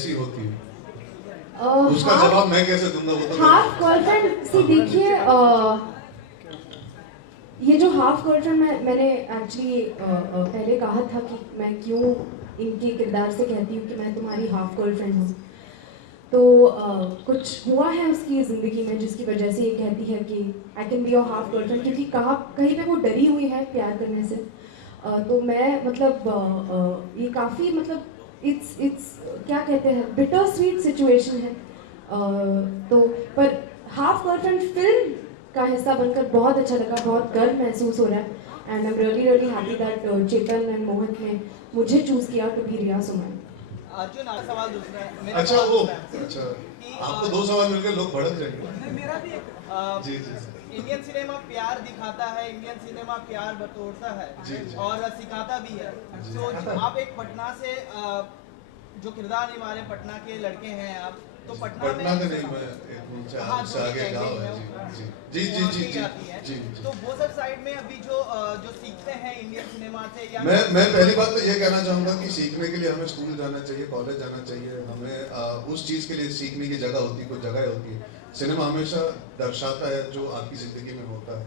कैसी होती है? उसका जवाब मैं कैसे दूंगा वो तो हाफ गर्लफ्रेंड सी देखिए, ये जो हाफ गर्लफ्रेंड मैंने एक्चुअली पहले कहा था कि मैं क्यों इनके किरदार से कहती हूँ कि मैं तुम्हारी हाफ गर्लफ्रेंड हूँ। तो कुछ हुआ है उसकी ज़िंदगी में जिसकी वजह से ये कहती है कि I can be your half girlfriend, क्योंकि कहीं पे वो डरी हुई है प्यार करने से। तो मैं मतलब ये काफ़ी मतलब इट्स क्या कहते हैं, बिटर स्वीट सिचुएशन है। तो पर हाफ गर्लफ्रेंड फिल्म का हिस्सा बनकर बहुत अच्छा लगा, बहुत गर्व महसूस हो रहा है। And I am really happy that Chetan and Mohit ने मुझे चूज़ किया टू बी रिया सुमन। अर्जुन, आपका सवाल दूसरा है। मेरा अच्छा सवाल वो दूसरा है अच्छा कि, आपको दो सवाल मिलकर लोग भड़क जाएंगे। मेरा भी एक जी जी इंडियन सिनेमा प्यार दिखाता है, इंडियन सिनेमा प्यार बटोरता है जी, जी। और सिखाता भी है। तो आप एक पटना से जो किरदार निभा रहे पटना के लड़के हैं आप, तो पटना पटना में का नहीं, मैं उनसे हाँ, उससे आगे जो गाँव है। जी जी जी वहाँ जी की जी जाती है। जी जी। तो वो सब साइड में अभी जो जो सीखते हैं इंडियन सिनेमा से या मैं पहली बात तो ये कहना चाहूंगा कि सीखने के लिए हमें स्कूल जाना चाहिए, कॉलेज जाना चाहिए। हमें उस चीज़ के लिए सीखने की जगह होती है, कुछ जगह होती है। सिनेमा हमेशा दर्शाता है जो आपकी ज़िंदगी में होता है,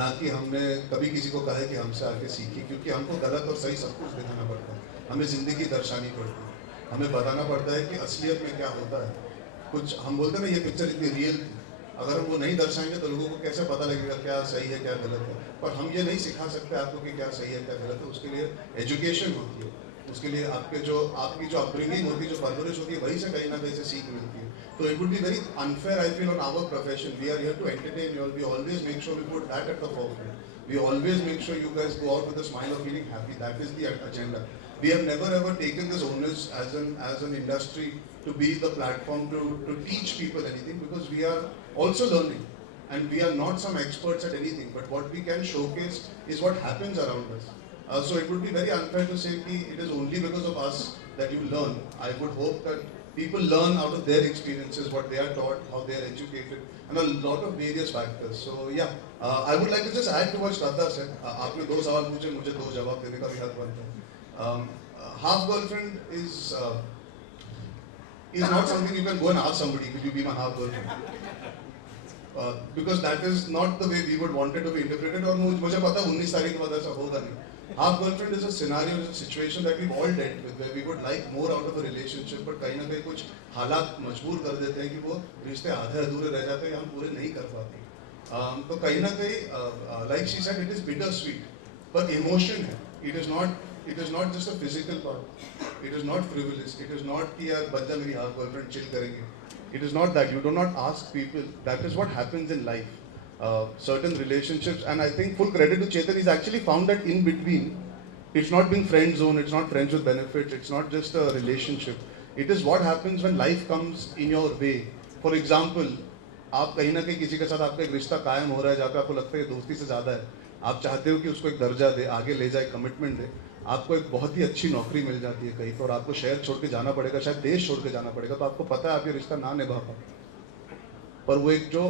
ना कि हमने कभी किसी को कहा है कि हमसे आके सीखिए, क्योंकि हमको गलत और सही सब कुछ दिखाना पड़ता है। हमें ज़िंदगी दर्शानी पड़ती है, हमें बताना पड़ता है कि असलियत में क्या होता है। कुछ हम बोलते हैं ना, ये पिक्चर इतनी रियल थी, अगर हम वो नहीं दर्शाएंगे तो लोगों को कैसे पता लगेगा क्या सही है क्या गलत है। पर हम ये नहीं सिखा सकते आपको कि क्या सही है क्या गलत है। उसके लिए एजुकेशन होती है, उसके लिए आपकी जो अपब्रिंगिंग होती है, जो परवरिश होती है, वहीं से कहीं ना कहीं से सीख मिलती है। तो it would be very unfair I feel on our profession. We are here to entertain you all, we always make sure we put that at the forefront. We always make sure you guys go out with a smile of feeling happy. That is the agenda. We have never ever taken this onus as an industry to be the platform to teach people anything, because we are also learning and we are not some experts at anything. But what we can showcase is what happens around us. So it would be very unfair to say that it is only because of us that you learn. I would hope that people learn out of their experiences, what they are taught, how they are educated, and a lot of various factors. So yeah, I would like to just add to what Shraddha said. आपने दो सवाल पूछे, मुझे दो जवाब देने का भी हक बनता है। Half girlfriend is not something you can go and ask somebody, will you be my half girlfriend? Because that is not the way we would want it to be interpreted. और मुझे पता है 19 तारीख के बाद ऐसा होगा नहीं। Half girlfriend is a scenario, is a situation that we've all dealt with, where we would like more out of a relationship, but कहीं ना कहीं कुछ हालात मजबूर कर देते हैं कि वो रिश्ते आधे अधूरे रह जाते हैं या हम पूरे नहीं कर पाते। तो कहीं ना कहीं like she said, it is bitter sweet, but emotion है। It is not just a physical part. It is not frivolous. It is not कि यार बच्चा मेरी half girlfriend chill करेंगे। It is not that. You do not ask people. That is what happens in life. Certain relationships, and I think full credit to Chetan, he's actually found that in between, it's not being friend zone, it's not friends with benefits, it's not just a relationship. It is what happens when life comes in your way. For example, आप कहीं ना कहीं किसी के साथ आपका एक रिश्ता कायम हो रहा है जहाँ पे आपको लगता है दोस्ती से ज़्यादा है, आप चाहते हो कि उसको एक दर्जा दे, आगे ले जाए, कमिटमेंट दे। आपको एक बहुत ही अच्छी नौकरी मिल जाती है कहीं पर और आपको शहर छोड़ के जाना पड़ेगा, शायद देश छोड़ के जाना पड़ेगा, तो आपको पता है आप ये रिश्ता ना निभा पाओ, पर वो एक जो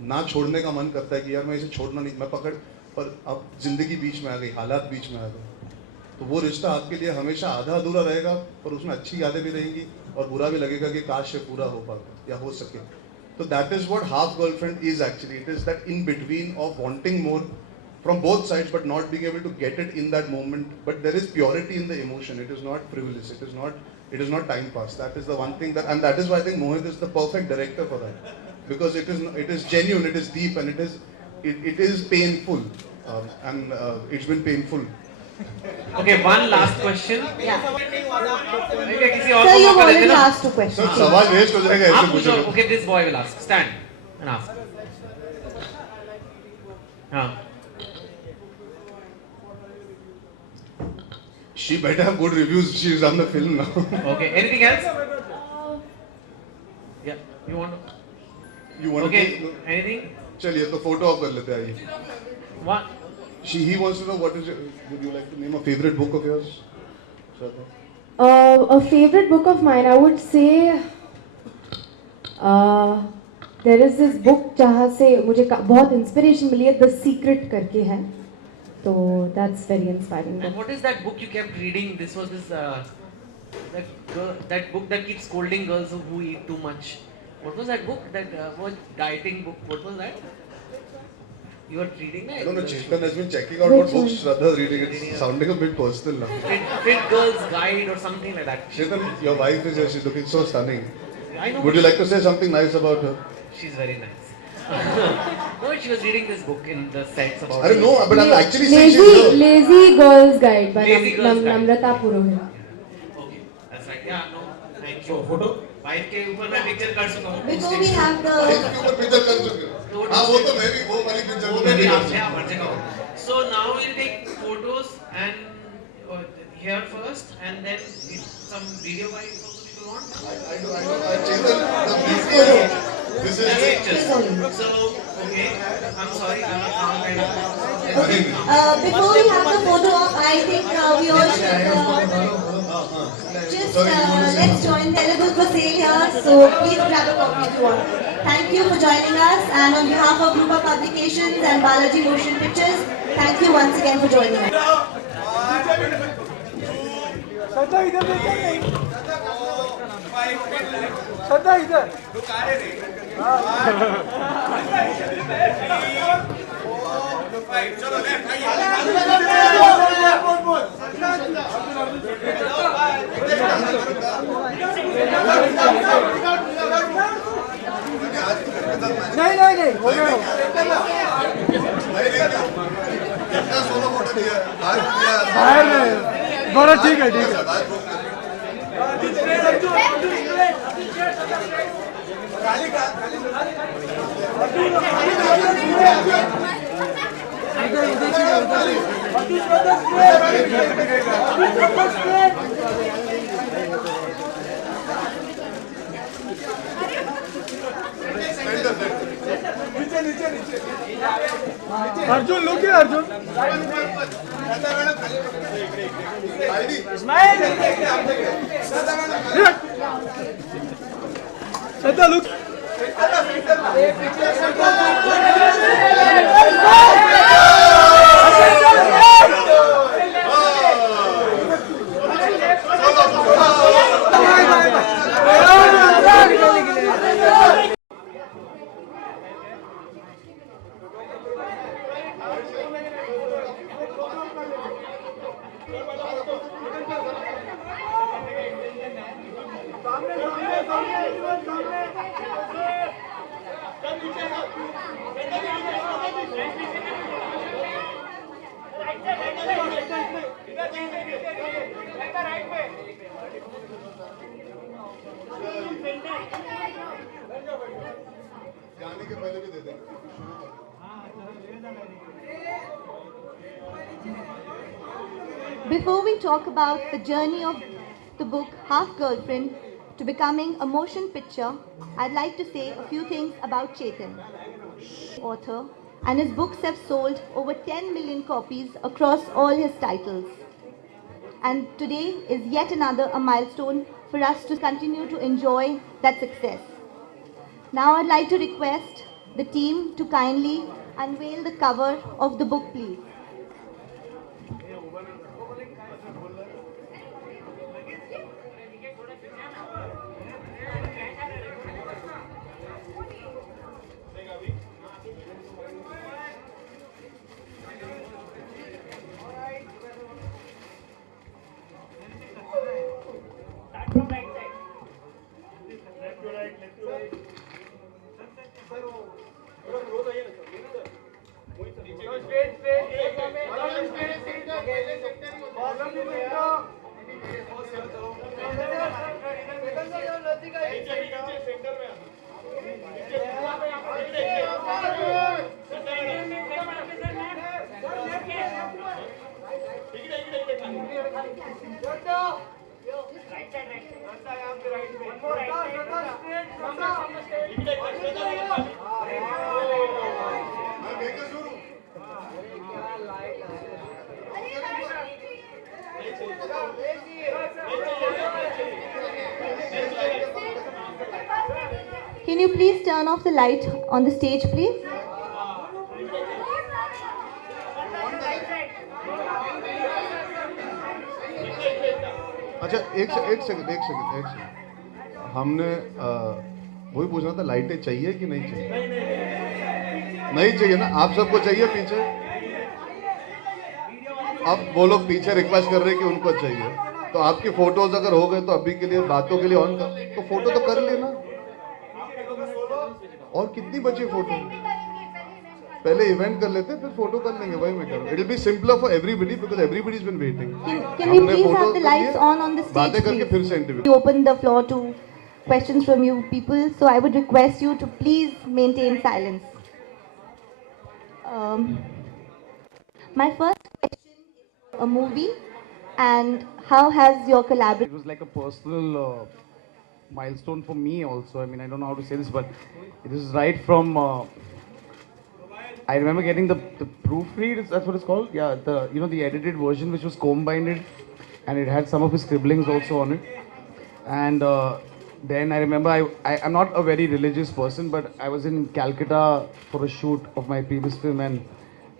ना छोड़ने का मन करता है कि यार मैं इसे छोड़ना नहीं, मैं पकड़, पर अब जिंदगी बीच में आ गई, हालात बीच में आ गए, तो वो रिश्ता आपके लिए हमेशा आधा अधूरा रहेगा, पर उसमें अच्छी यादें भी रहेंगी और बुरा भी लगेगा कि काश ये पूरा हो पाता या हो सके। तो that is what half girlfriend is actually. It is that in between of wanting more from both sides but not being able to get it in that moment, but there is purity in the emotion. It is not frivolous, it is not time pass. That is the one thing that, and that is why I think Mohit is the perfect director for that, because it is genuine, it is deep, and it is painful, and it's been painful. Okay, one last question. मेरा सवाल नहीं हुआ था आपसे। Okay, किसी और Sir, को you've मौका देते already ना। asked two questions. सर सवाल वेस्ट हो जाएगा आप ऐसे पूछो। पूछोगे। Okay, this boy will ask. Stand and ask. हाँ। She better have good reviews. She's done the film now. Okay, anything else? Yeah, you want? You want Okay, to? anything? चलिए तो फोटो ऑफ कर लेते हैं आइए। What? He wants to know what is. Would you like to name a favorite book of yours? Shraddha? A favorite book of mine, I would say there is this book जहाँ से मुझे बहुत inspiration मिली है, The Secret करके है, तो that's very inspiring. And what is that book you kept reading? This was this that book that keeps scolding girls who eat too much. What was that book? That was dieting book. What was that? You were reading that? I don't know, Chetan has been checking out what books Shraddha is reading. It's sounding a bit personal now. Fit Girl's Guide or something like that. Chetan, your wife is here. She's looking so stunning. I know. Would you like to say something nice about her? She's very nice. No, she was reading this book in the sets about. I don't know, but I'm actually saying she's here. Lazy Girls Guide by Lazy Girls Guide. Namrata Purohit. Okay, that's right. Yeah, no, thank you. Photo. Wife के ऊपर मैं picture कर चुका हूँ. Before we have the picture कर चुके हो. हाँ वो तो मैं भी वो वाली पिक्चर वो मैं भी आपसे हर जगह हूँ. So now we'll take photos and here first and then some video bites also people want. I do. Chetan, the video. This is pictures. So okay, I'm sorry. before we have the photo op, I think we all should just let's join Telugu for sale here. So please grab a copy if you want. Thank you for joining us, and on behalf of Rupa Publications and Balaji Motion Pictures, thank you once again for joining us. श्रद्धा इधर देखा नहीं श्रद्धा इधर चलो नहीं हो गया बड़ा ठीक है अर्जुन लुक है अर्जुन श्रद्धा लुक गाने के पहले भी दे दें. Before we talk about the journey of the book Half Girlfriend to becoming a motion picture, I'd like to say a few things about Chetan, author, and his books have sold over 10 million copies across all his titles. And today is yet another a milestone for us to continue to enjoy that success. Now I'd like to request the team to kindly unveil the cover of the book, please. Can you please turn off the light on the stage, please? अच्छा एक second हमने वही पूछना था, लाइटें चाहिए कि नहीं चाहिए? नहीं चाहिए ना, आप सबको चाहिए पीछे? अब वो लोग पीछे रिक्वेस्ट कर रहे हैं कि उनको चाहिए, तो आपकी फोटोज अगर हो गए तो अभी के लिए बातों के लिए ऑन कर, तो फोटो तो कर लेना। और कितनी बची फोटो? पहले इवेंट कर लेते फिर फोटो कर लेंगे, वही मैं कर रहा हूँ। It will be simpler for everybody because everybody has been waiting. Can we please have the lights on the stage, बातें करके please? फिर से interview. We open the floor to questions from you people, so I would request you to please maintain silence. My first question is a movie, and how has your collaboration? It was like a personal milestone for me also. I mean, I don't know how to say this, but it is right from. I remember getting the proofread. That's what it's called. Yeah, the edited version which was comb-binded, and it had some of his scribblings also on it. And then I remember I'm not a very religious person, but I was in Calcutta for a shoot of my previous film, and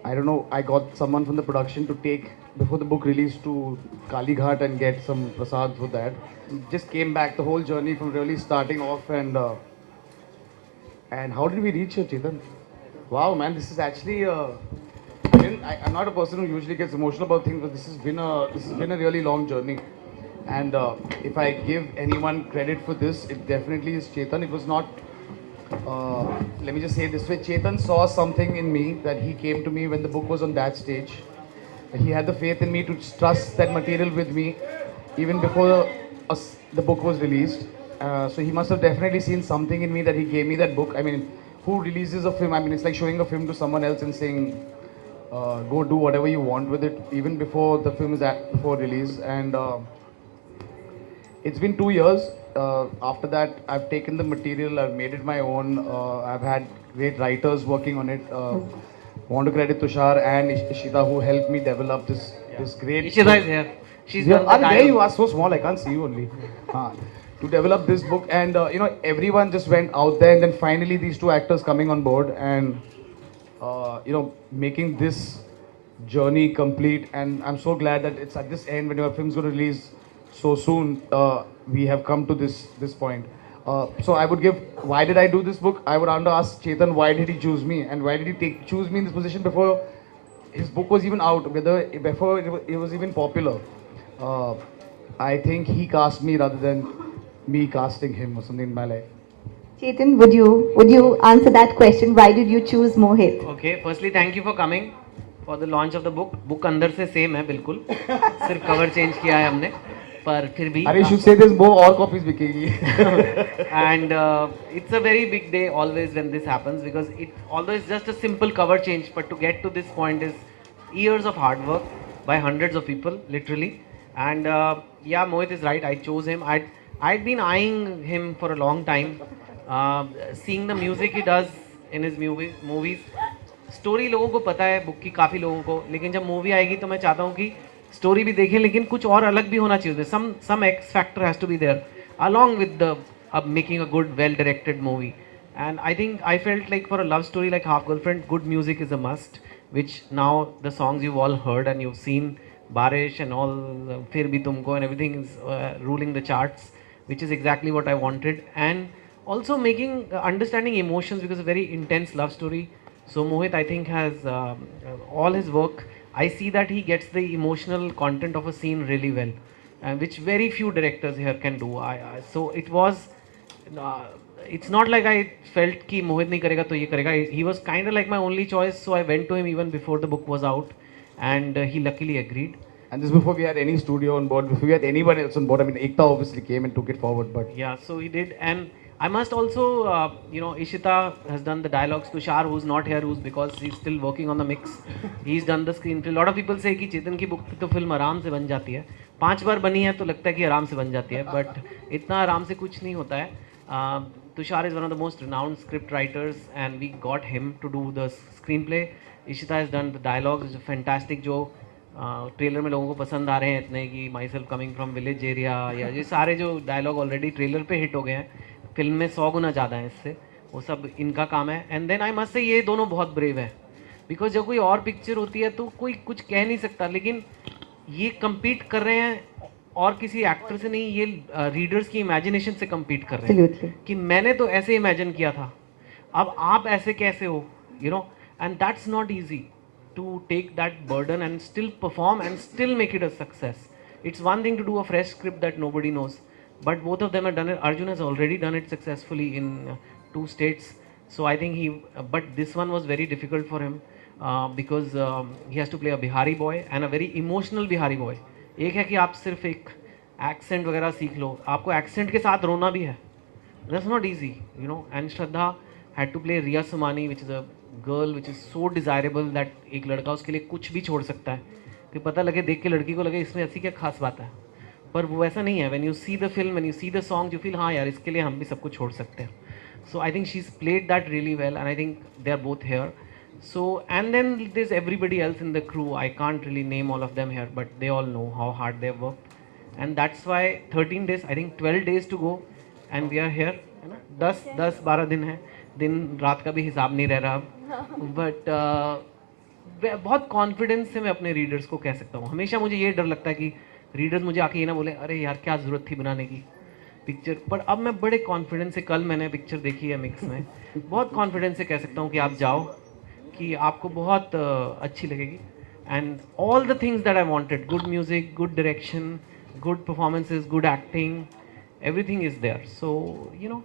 I don't know, I got someone from the production to take before the book released to Kalighat and get some prasad for that. Just came back the whole journey from really starting off, and how did we reach here, Chetan? Wow, man, this is actually. I'm not a person who usually gets emotional about things, but this has been a really long journey. And if I give anyone credit for this, it definitely is Chetan. It was not. Let me just say it this way: Chetan saw something in me that he came to me when the book was on that stage. He had the faith in me to trust that material with me, even before the book was released. So he must have definitely seen something in me that he gave me that book. I mean, who releases a film? I mean, it's like showing a film to someone else and saying, go do whatever you want with it, even before the film is before release. And it's been 2 years. After that, I've taken the material, I've made it my own. I've had great writers working on it. Want to credit Tushar and Ishita who helped me develop this great. Ishita is here. She's Yeah, done the there you dialogue. are, so small, I can't see you only. To develop this book, and everyone just went out there, and then finally these two actors coming on board, and making this journey complete. And I'm so glad that it's at this end when your film's going to release so soon. We have come to this point. So I would give. Why did I do this book? I would want to ask Chetan, why did he choose me, and why did he choose me in this position before his book was even out, before it was even popular. I think he cast me rather than me casting him or something in my life. Chetan, would you answer that question? Why did you choose Mohit? Okay, firstly, thank you for coming for the launch of the book. Book अंदर से same है बिल्कुल, सिर्फ cover change किया है हमने, पर फिर भी. You should say there's more copies बिकेगी. And it's a very big day always when this happens, because although it's just a simple cover change, but to get to this point is years of hard work by hundreds of people, literally. And yeah, Mohit is right. I chose him. I'd been eyeing him for a long time, seeing the music he does in his movies. Story लोगों को पता है book की, काफ़ी लोगों को, लेकिन जब मूवी आएगी तो मैं चाहता हूँ कि स्टोरी भी देखें, लेकिन कुछ और अलग भी होना चाहिए. Some X factor has to be there along with the making a good, well directed movie. And I think I felt like for a love story like Half Girlfriend, good music is a must, which now the songs you've all heard and you've seen, Barish and all, Fir Bhi Tumko and everything is ruling the charts, which is exactly what I wanted. And also making, understanding emotions, because a very intense love story. So Mohit, I think, has all his work. I see that he gets the emotional content of a scene really well, which very few directors here can do. So it was, it's not like I felt कि Mohit नहीं करेगा तो ये करेगा. He was kind of like my only choice, so I went to him even before the book was out, and he luckily agreed. And this before we had any studio on board, before we had anyone else on board. I mean, Ekta obviously came and took it forward, but yeah, so he did. And I must also, Ishita has done the dialogues. Tushar, who's not here, because he's still working on the mix, he's done the screenplay. A lot of people say कि चेतन की book पे तो film आराम से बन जाती है. 5 बार बनी है तो लगता है कि आराम से बन जाती है, but इतना आराम से कुछ नहीं होता है. Tushar is one of the most renowned script writers, and we got him to do the screenplay. Ishita has done the dialogues, fantastic, जो ट्रेलर में लोगों को पसंद आ रहे हैं इतने कि my self coming from village area, या ये सारे जो डायलॉग ऑलरेडी ट्रेलर पे हिट हो गए हैं, फिल्म में 100 गुना ज़्यादा है इससे, वो सब इनका काम है. And then I must say ये दोनों बहुत ब्रेव है, बिकॉज जब कोई और पिक्चर होती है तो कोई कुछ कह नहीं सकता, लेकिन ये compete कर रहे हैं और किसी एक्टर से नहीं, ये रीडर्स की इमेजिनेशन से compete कर रहे Absolutely. हैं कि मैंने तो ऐसे इमेजिन किया था, अब आप ऐसे कैसे हो, you know, and that's not easy to take that burden and still perform and still make it a success. It's one thing to do a fresh script that nobody knows, but both of them have done it. Arjun has already done it successfully in 2 states, so I think but this one was very difficult for him because he has to play a Bihari boy and a very emotional Bihari boy. एक है कि आप सिर्फ एक accent वगैरह सीख लो, आपको accent के साथ रोना भी है. That's not easy, you know. And Shraddha had to play Riya Samani, which is a girl which is so desirable that एक लड़का उसके लिए कुछ भी छोड़ सकता है कि पता लगे, देख के लड़की को लगे इसमें ऐसी क्या खास बात है, पर वो ऐसा नहीं है. When you see the film, when you see the songs, you feel हाँ यार इसके लिए हम भी सब कुछ छोड़ सकते हैं. So I think she's played that really well, and I think they are both here. So, and then there's everybody else in the crew. I can't really name all of them here, but they all know how hard they've worked. And that's why 13 days, I think 12 days to go, and we are here. 10-12 दिन है, दिन रात का भी हिसाब नहीं रह रहा अब. But बहुत कॉन्फिडेंस से मैं अपने रीडर्स को कह सकता हूँ. हमेशा मुझे ये डर लगता है कि रीडर्स मुझे आके ये ना बोले अरे यार क्या ज़रूरत थी बनाने की पिक्चर, पर अब मैं बड़े कॉन्फिडेंस से, कल मैंने पिक्चर देखी है मिक्स में, बहुत कॉन्फिडेंस से कह सकता हूँ कि आप जाओ, कि आपको बहुत अच्छी लगेगी. And all the things that I wanted, good music, good direction, good performances, good acting, everything is there. So, you know,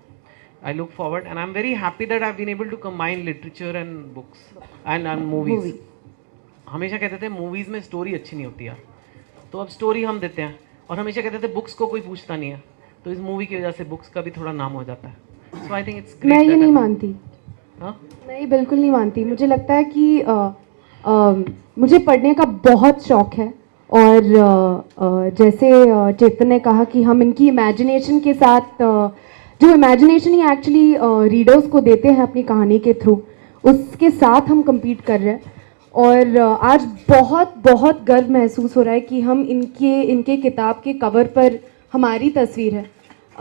I look forward and I'm very happy that I've been able to combine literature and books and movies. हमेशा कहते थे movies में story अच्छी नहीं होती यार, तो अब स्टोरी हम देते हैं, और हमेशा कहते थे बुक्स को कोई पूछता नहीं है, तो इस मूवी की वजह से बुक्स का भी थोड़ा नाम हो जाता है. सो आई थिंक इट्स ग्रेट. मैं ये नहीं मानती. हाँ, मैं ये बिल्कुल नहीं मानती. मुझे लगता है कि मुझे पढ़ने का बहुत शौक है, और जैसे चेतन ने कहा कि हम इनकी इमेजिनेशन के साथ, जो इमेजिनेशन ही एक्चुअली रीडर्स को देते हैं अपनी कहानी के थ्रू, उसके साथ हम compete कर रहे हैं. और आज बहुत बहुत गर्व महसूस हो रहा है कि हम इनके किताब के कवर पर हमारी तस्वीर है.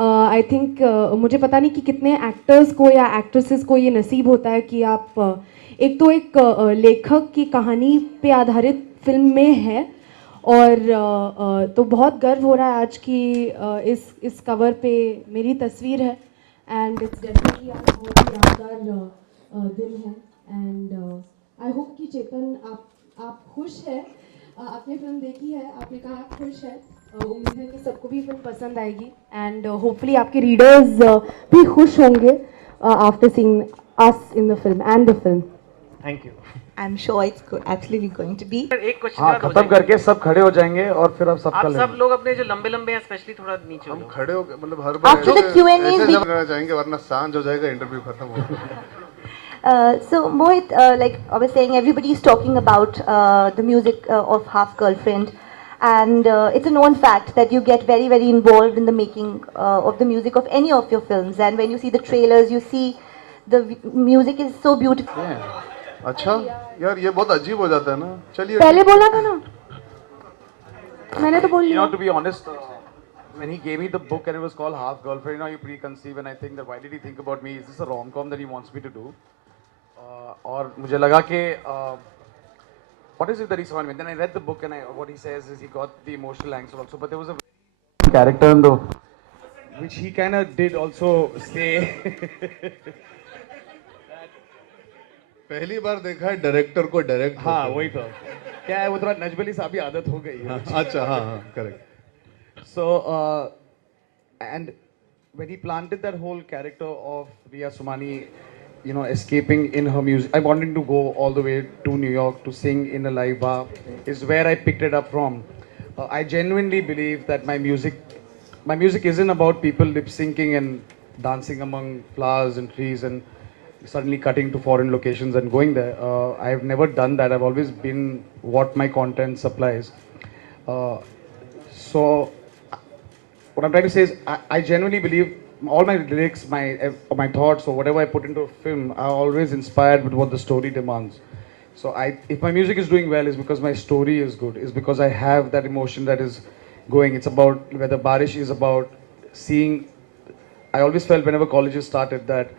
आई थिंक मुझे पता नहीं कि कितने एक्टर्स को या एक्ट्रेसेस को ये नसीब होता है कि आप एक तो एक लेखक की कहानी पे आधारित फिल्म में है, और तो बहुत गर्व हो रहा है आज की इस कवर पे मेरी तस्वीर है. एंड इट्स डेफिनेटली आज बहुत ही यादगार दिन है. एंड आई होप कि चेतन आप खुश है. आपने फिल्म देखी है, आपने कहा आप खुश है. उम्मीद है कि सबको भी फिल्म पसंद आएगी, एंड होपफुली आपके रीडर्स भी खुश होंगे after seeing us in the film and the film. Thank you. I'm sure it's absolutely going to be. एक क्वेश्चन हाँ, खत्म करके सब खड़े हो जाएंगे और फिर अब सबका आप लेंगे. सब लोग अपने जो लंबे लंबे हैं स्पेशली थोड़ा नीचे हो हम जाओ. खड़े हो मतलब हर बार After the Q&A, ऐसे we- जब करना चाहेंगे, वरना सांझ हो जाएगा, इंटरव्यू खत्म हो जाएगा. So Mohit, like I was saying, everybody is talking about the music of Half Girlfriend, and it's a known fact that you get very, very involved in the making of the music of any of your films. And when you see the trailers, you see the music is so beautiful. अच्छा यार ये बहुत अजीब हो जाता है ना. चलिए पहले बोला था ना, मैंने तो बोल You लिया. know, to be honest, when he gave me the book and it was called Half Girlfriend, you know, you preconceive, and I think that why did he think about me? Is this a rom-com that he wants me to do? और मुझे लगा कि what is it that he saw in me? Then I read the book and what he says is he got the emotional angle also, but there was a character in the which he kind of did also say. पहली बार देखा है director को direct. हाँ वही तो क्या है, वो थोड़ा नजबली साहब की आदत हो गई है. अच्छा हाँ हाँ correct. So, and when he planted that whole character of Riya Sumani, you know, escaping in her music, I wanted to go all the way to New York to sing in a live bar, is where I picked it up from. I genuinely believe that my music isn't about people lip syncing and dancing among flowers and trees and suddenly cutting to foreign locations and going there. I have never done that. I've always been what my content supplies. So what I'm trying to say is I genuinely believe all my lyrics, my thoughts or whatever I put into a film are always inspired with what the story demands. So if my music is doing well, it's because my story is good. It's because I have that emotion that is going. It's about whether Barish is about seeing. I always felt whenever colleges started that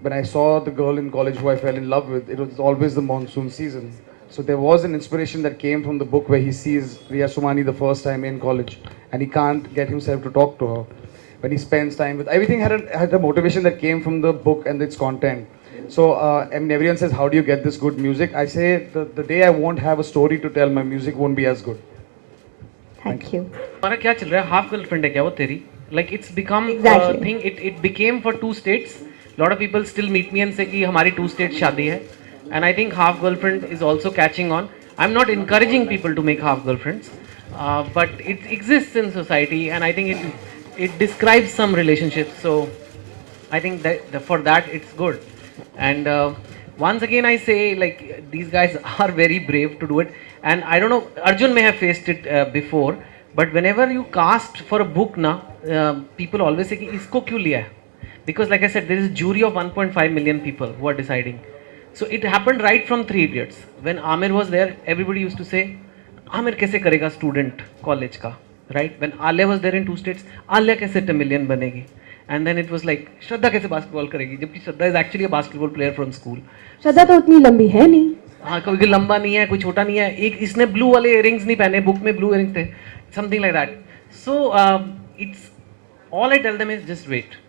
when I saw the girl in college who I fell in love with, it was always the monsoon season. So there was an inspiration that came from the book where he sees Riya Somani the first time in college, and he can't get himself to talk to her. When he spends time with everything had a motivation that came from the book and its content. So I mean, everyone says, how do you get this good music? I say the day I won't have a story to tell, my music won't be as good. Thank you. हमारा क्या चल रहा है? Half girlfriend है क्या वो तेरी? Like it's become Exactly. a thing. It became for 2 states. Lot of people still meet me and say कि हमारी 2 states शादी है. And I think half girlfriend is also catching on. I'm not encouraging people to make half girlfriends, but it exists in society, and I think it describes some relationships. So I think that for that it's good. And once again I say, like, these guys are very brave to do it. And I don't know, Arjun may have faced it before, but whenever you cast for a book na, people always say कि इसको क्यों लिया है? Because like I said, there is a jury of 1.5 million people who are deciding. So it happened right from 3 Idiots. When Amir was there, everybody used to say, Amir कैसे करेगा student college का, right? When Alia was there in 2 states, Alia कैसे $1 million बनेगी? And then it was like, श्रद्धा कैसे basketball करेगी? जबकि श्रद्धा is actually a basketball player from school. श्रद्धा तो उतनी लंबी है नहीं. हाँ, कोई लंबा नहीं है, कोई छोटा नहीं है. एक इसने blue वाले earrings नहीं पहने, book में blue earrings थे, something like that. So it's all I tell them is just wait.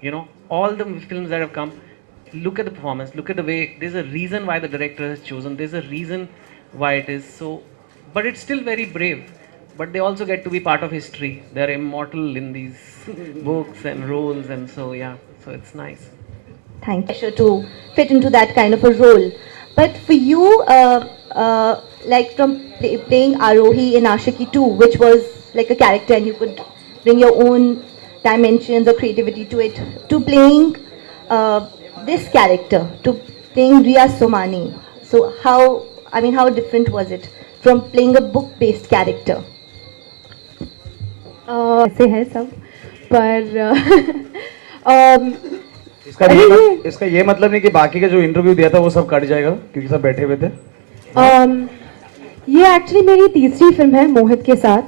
You know, all the films that have come, look at the performance, look at the way. There's a reason why the director has chosen. There's a reason why it is so. But it's still very brave. But they also get to be part of history. They're immortal in these books and roles, and so yeah. So it's nice. Thank you. Pressure to fit into that kind of a role. But for you, like from playing Arohi in Ashiki 2, which was like a character and you could bring your own dimensions or creativity to it, to playing this character, to playing Riya Somani. So how different was it from playing a book-based character? ऐसे हैं सब, पर इसका ये मतलब नहीं कि बाकी का जो इंटरव्यू दिया था वो सब कट जाएगा क्योंकि सब बैठे हुए थे. ये एक्चुअली मेरी तीसरी फिल्म है मोहित के साथ.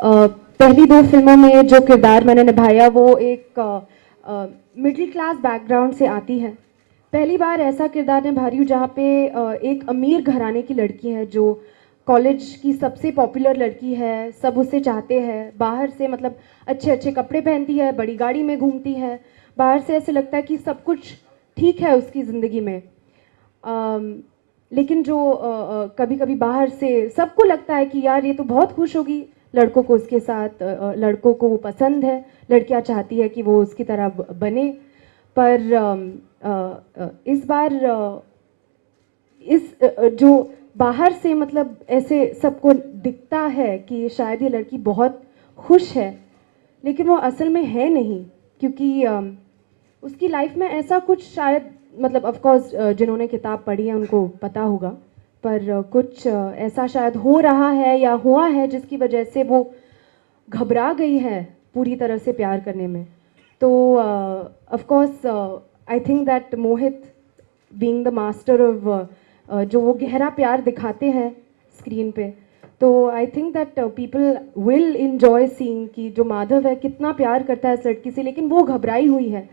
पहली 2 फिल्मों में जो किरदार मैंने निभाया वो एक मिडिल क्लास बैकग्राउंड से आती है. पहली बार ऐसा किरदार निभा रही हूँ जहाँ पे एक अमीर घराने की लड़की है जो कॉलेज की सबसे पॉपुलर लड़की है, सब उसे चाहते हैं. बाहर से मतलब अच्छे अच्छे कपड़े पहनती है, बड़ी गाड़ी में घूमती है, बाहर से ऐसे लगता है कि सब कुछ ठीक है उसकी ज़िंदगी में. लेकिन जो कभी कभी बाहर से सबको लगता है कि यार ये तो बहुत खुश होगी, लड़कों को उसके साथ, लड़कों को वो पसंद है, लड़कियां चाहती है कि वो उसकी तरह बने. पर इस बार इस जो बाहर से मतलब ऐसे सबको दिखता है कि शायद ये लड़की बहुत खुश है, लेकिन वो असल में है नहीं, क्योंकि उसकी लाइफ में ऐसा कुछ शायद मतलब ऑफ कोर्स जिन्होंने किताब पढ़ी है उनको पता होगा, पर कुछ ऐसा शायद हो रहा है या हुआ है जिसकी वजह से वो घबरा गई है पूरी तरह से प्यार करने में. तो of course I think that Mohit being the master of जो वो गहरा प्यार दिखाते हैं स्क्रीन पे, तो I think that people will enjoy seeing कि जो माधव है कितना प्यार करता है इस लड़की से, लेकिन वो घबराई हुई है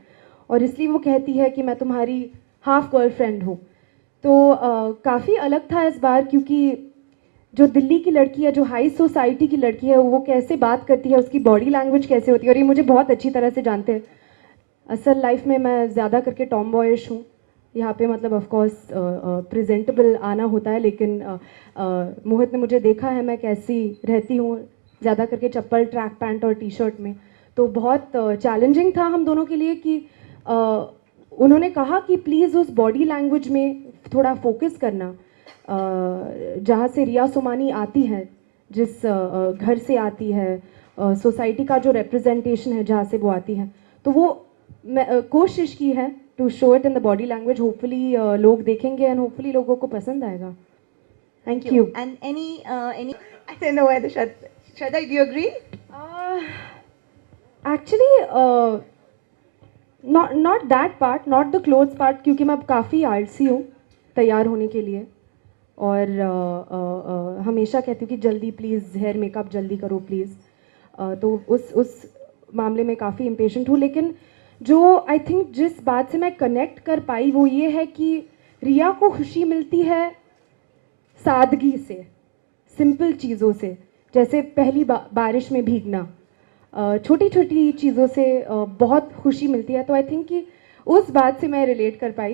और इसलिए वो कहती है कि मैं तुम्हारी हाफ गर्लफ्रेंड हूँ. तो काफ़ी अलग था इस बार, क्योंकि जो दिल्ली की लड़की है, जो हाई सोसाइटी की लड़की है, वो कैसे बात करती है, उसकी बॉडी लैंग्वेज कैसे होती है, और ये मुझे बहुत अच्छी तरह से जानते हैं. असल लाइफ में मैं ज़्यादा करके टॉम बॉयश हूँ. यहाँ पे मतलब ऑफ कोर्स प्रेजेंटेबल आना होता है, लेकिन मोहित ने मुझे देखा है मैं कैसी रहती हूँ, ज़्यादा करके चप्पल, ट्रैक पैंट और टी शर्ट में. तो बहुत चैलेंजिंग था हम दोनों के लिए कि उन्होंने कहा कि प्लीज़ उस बॉडी लैंग्वेज में थोड़ा फोकस करना, जहाँ से रिया सोमानी आती है, जिस घर से आती है, सोसाइटी का जो रिप्रेजेंटेशन है जहाँ से वो आती है, तो वो कोशिश की है to show it in the body language. Hopefully लोग देखेंगे एंड होपफुली लोगों को पसंद आएगा. Thank you. And any I don't know whether Shraddha, do you agree? Actually not that part, not the clothes part, क्योंकि मैं अब काफ़ी आलसी हूँ तैयार होने के लिए, और हमेशा कहती हूँ कि जल्दी प्लीज़ हेयर मेकअप जल्दी करो प्लीज़. तो उस मामले में काफ़ी इम्पेशेंट हूँ. लेकिन जो आई थिंक जिस बात से मैं कनेक्ट कर पाई वो ये है कि रिया को खुशी मिलती है सादगी से, सिंपल चीज़ों से, जैसे पहली बारिश में भीगना, छोटी छोटी चीज़ों से बहुत खुशी मिलती है. तो आई थिंक कि उस बात से मैं रिलेट कर पाई,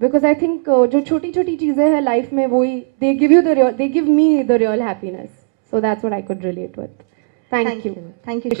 बिकॉज आई थिंक जो छोटी छोटी चीज़ें हैं लाइफ में वही they give me the real happiness. So that's what I could relate with. Thank you. Thank you.